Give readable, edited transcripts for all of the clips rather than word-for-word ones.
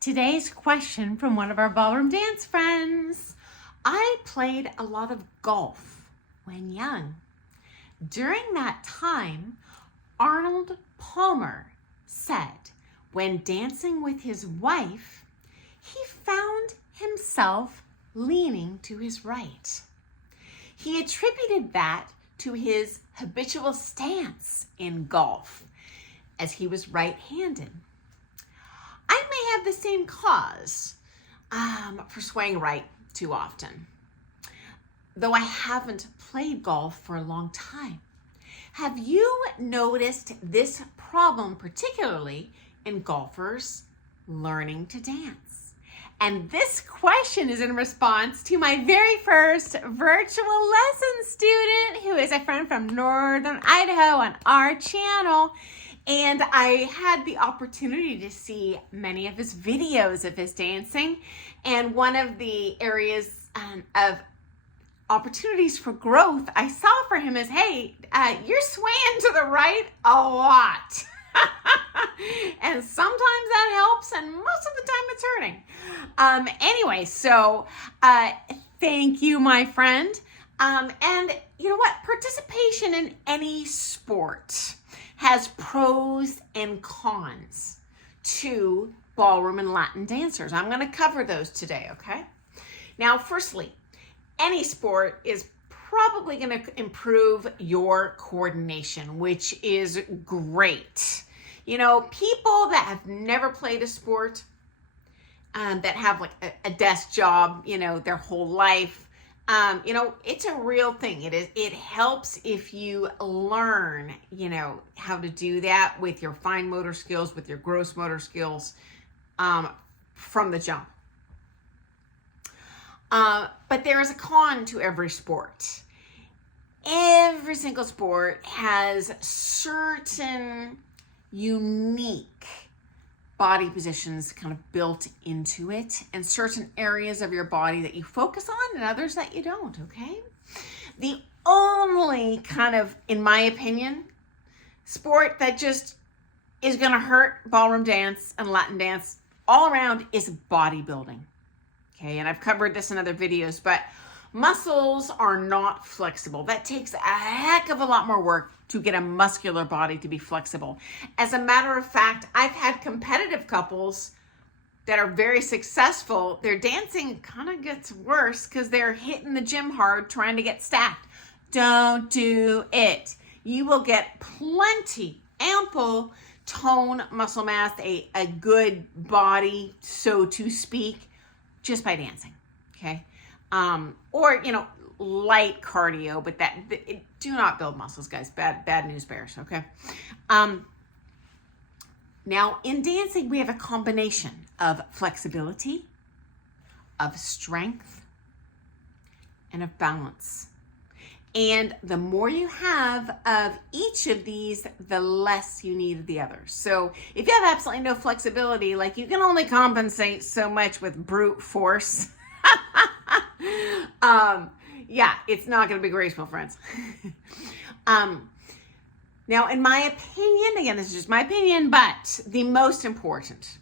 Today's question from one of our ballroom dance friends. I played a lot of golf when young. During that time, Arnold Palmer said when dancing with his wife, he found himself leaning to his right. He attributed that to his habitual stance in golf, as he was right-handed. I may have the same cause for swaying right too often, though I haven't played golf for a long time. Have you noticed this problem particularly in golfers learning to dance? And this question is in response to my very first virtual lesson student, who is a friend from Northern Idaho on our channel. And I had the opportunity to see many of his videos of his dancing. And one of the areas of opportunities for growth I saw for him is, hey, you're swaying to the right a lot. And sometimes that helps, and most of the time it's hurting. Anyway, so thank you, my friend. And you know what? Participation in any sport has pros and cons to ballroom and Latin dancers. I'm going to cover those today, okay? Now, firstly, any sport is probably going to improve your coordination, which is great. You know, people that have never played a sport, that have like a desk job, you know, their whole life, you know, it's a real thing. It helps if you learn, you know, how to do that with your fine motor skills, with your gross motor skills, from the jump. But there is a con to every sport. Every single sport has certain unique body positions kind of built into it, and certain areas of your body that you focus on and others that you don't, okay? The only kind of, in my opinion, sport that just is going to hurt ballroom dance and Latin dance all around is bodybuilding, okay? And I've covered this in other videos, but muscles are not flexible. That takes a heck of a lot more work to get a muscular body to be flexible. As a matter of fact, I've had competitive couples that are very successful. Their dancing kind of gets worse because they're hitting the gym hard trying to get stacked. Don't do it. You will get plenty, ample tone, muscle mass, a good body, so to speak, just by dancing, okay? Or, you know, light cardio, but do not build muscles, guys. Bad news bears, okay? Now, in dancing, we have a combination of flexibility, of strength, and of balance. And the more you have of each of these, the less you need of the others. So if you have absolutely no flexibility, like you can only compensate so much with brute force. Yeah, it's not going to be graceful, friends. Now, in my opinion, again, this is just my opinion, but the most important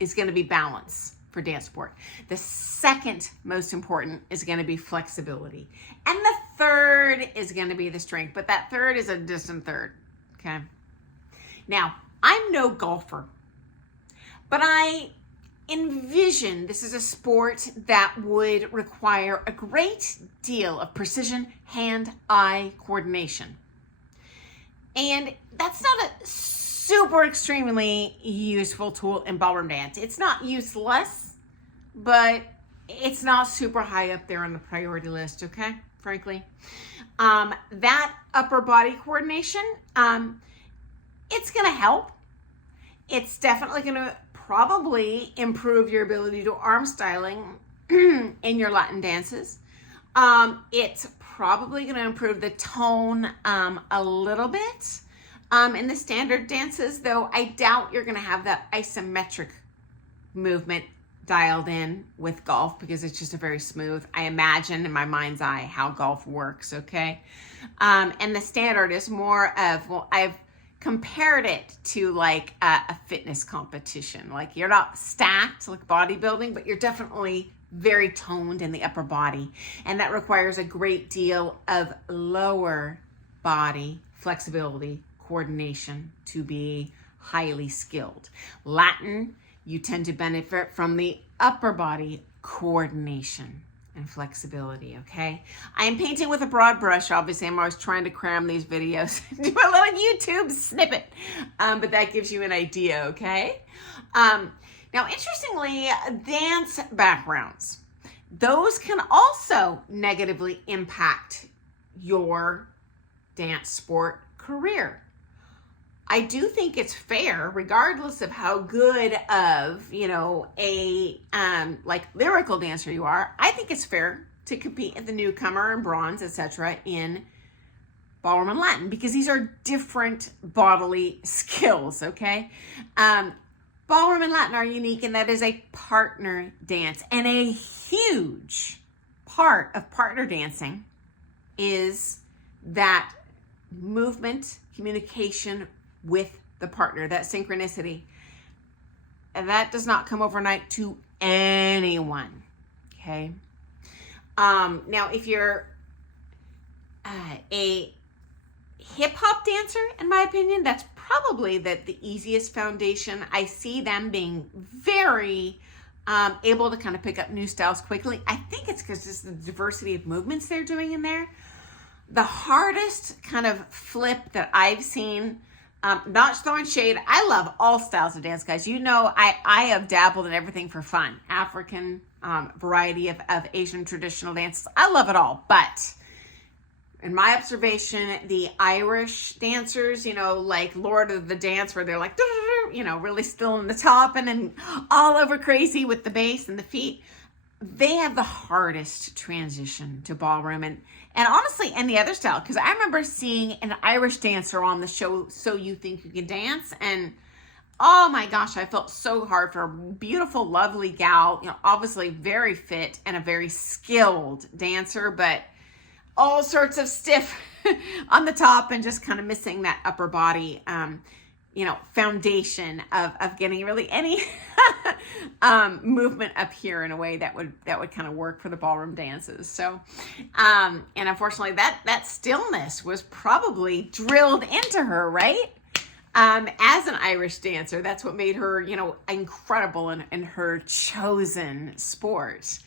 is going to be balance for dance sport. The second most important is going to be flexibility. And the third is going to be the strength, but that third is a distant third, okay? Now, I'm no golfer, but I envision this is a sport that would require a great deal of precision, hand-eye coordination. And that's not a super extremely useful tool in ballroom dance. It's not useless, but it's not super high up there on the priority list, okay, frankly. That upper body coordination, it's gonna help. It's definitely gonna probably improve your ability to arm styling in your Latin dances. It's probably going to improve the tone a little bit in the standard dances, though I doubt you're going to have that isometric movement dialed in with golf because it's just a very smooth, I imagine in my mind's eye how golf works, okay? And the standard is more of, well, I've compared it to like a fitness competition. Like you're not stacked like bodybuilding, but you're definitely very toned in the upper body. And that requires a great deal of lower body flexibility, coordination to be highly skilled. Latin, you tend to benefit from the upper body coordination and flexibility, okay? I am painting with a broad brush. Obviously, I'm always trying to cram these videos into a little YouTube snippet, but that gives you an idea, okay? Now, interestingly, dance backgrounds, those can also negatively impact your dance sport career. I do think it's fair, regardless of how good of, a like lyrical dancer you are, I think it's fair to compete at the newcomer and bronze, etc. in ballroom and Latin, because these are different bodily skills, okay? Ballroom and Latin are unique, and that is a partner dance. And a huge part of partner dancing is that movement, communication with the partner, that synchronicity. And that does not come overnight to anyone, okay? Now, if you're a hip-hop dancer, in my opinion, that's probably the easiest foundation. I see them being very able to kind of pick up new styles quickly. I think it's because it's the diversity of movements they're doing in there. The hardest kind of flip that I've seen, not throwing shade, I love all styles of dance, guys. I have dabbled in everything for fun. African, variety of Asian traditional dances. I love it all. But in my observation, the Irish dancers, like Lord of the Dance, where they're like, really still in the top and then all over crazy with the bass and the feet, they have the hardest transition to ballroom and honestly any other style, because I remember seeing an Irish dancer on the show So You Think You Can Dance, and oh my gosh, I felt so hard for a beautiful, lovely gal, obviously very fit and a very skilled dancer, but all sorts of stiff on the top and just kind of missing that upper body foundation of getting really any movement up here in a way that would kind of work for the ballroom dances. So, and unfortunately that stillness was probably drilled into her, right? As an Irish dancer, that's what made her, incredible in her chosen sport.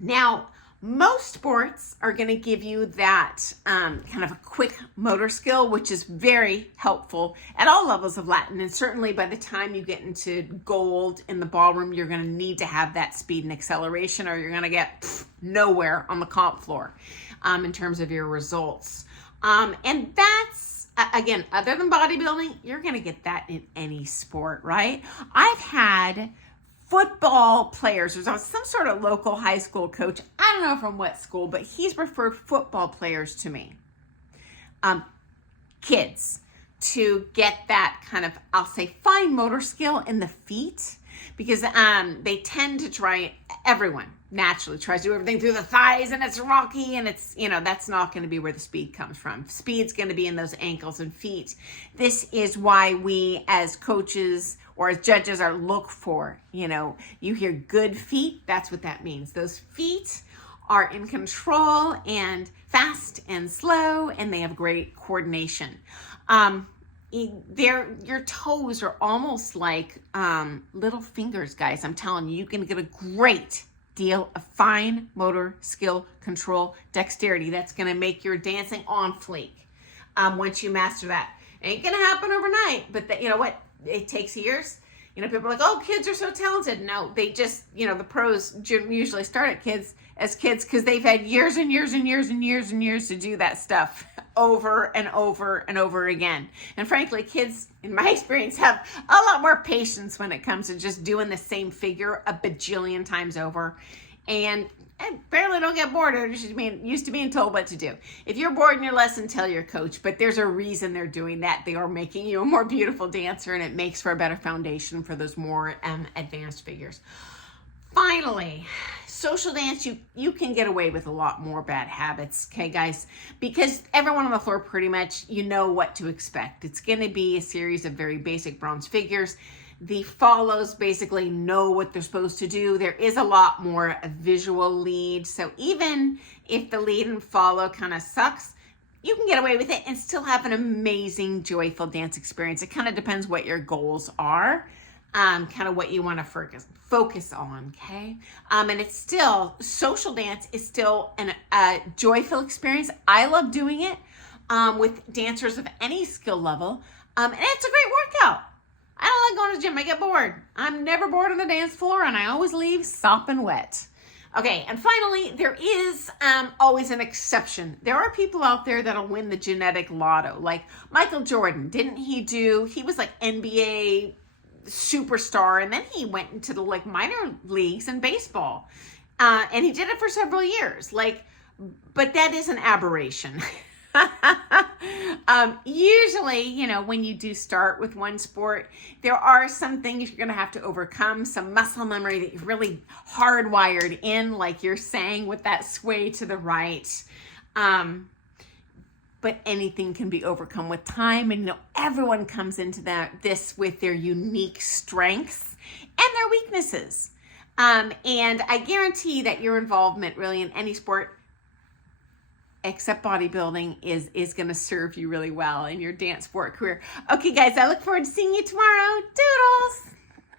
Now, most sports are going to give you that kind of a quick motor skill, which is very helpful at all levels of Latin. And certainly by the time you get into gold in the ballroom, you're going to need to have that speed and acceleration, or you're going to get nowhere on the comp floor in terms of your results. And that's, again, other than bodybuilding, you're going to get that in any sport, right? I've had football players. There's some sort of local high school coach. I don't know from what school, but he's referred football players to me. Kids, to get that kind of, I'll say, fine motor skill in the feet, because they tend to try, everyone naturally tries to do everything through the thighs, and it's rocky, and it's, that's not going to be where the speed comes from. Speed's going to be in those ankles and feet. This is why we as coaches or as judges are look for, you hear good feet, that's what that means. Those feet are in control and fast and slow, and they have great coordination. Your toes are almost like little fingers, guys. I'm telling you, you can get a great deal of fine motor skill, control, dexterity. That's going to make your dancing on fleek once you master that. Ain't going to happen overnight, but you know what? It takes years. People are like, oh, kids are so talented. No, they just, the pros usually start as kids because they've had years and years and years and years and years to do that stuff over and over and over again. And frankly, kids, in my experience, have a lot more patience when it comes to just doing the same figure a bajillion times over. And apparently don't get bored. They're just used to being told what to do. If you're bored in your lesson, tell your coach. But there's a reason they're doing that. They are making you a more beautiful dancer, and it makes for a better foundation for those more advanced figures. Finally, social dance, you can get away with a lot more bad habits, okay, guys? Because everyone on the floor pretty much, you know what to expect. It's going to be a series of very basic bronze figures. The follows basically know what they're supposed to do. There is a lot more visual lead. So even if the lead and follow kind of sucks, you can get away with it and still have an amazing, joyful dance experience. It kind of depends what your goals are, kind of what you want to focus on, okay? And it's still, social dance is still a joyful experience. I love doing it with dancers of any skill level, and it's a great workout. I don't like going to the gym. I get bored. I'm never bored on the dance floor, and I always leave sopping wet. Okay, and finally, there is always an exception. There are people out there that'll win the genetic lotto, like Michael Jordan. He was like NBA superstar, and then he went into the like minor leagues in baseball, and he did it for several years. But that is an aberration. Usually, you know, when you do start with one sport, there are some things you're going to have to overcome, some muscle memory that you're really hardwired in, like you're saying with that sway to the right. But anything can be overcome with time, and you know, everyone comes into this with their unique strengths and their weaknesses. And I guarantee that your involvement really in any sport except bodybuilding is going to serve you really well in your dance sport career. Okay, guys, I look forward to seeing you tomorrow. Doodles!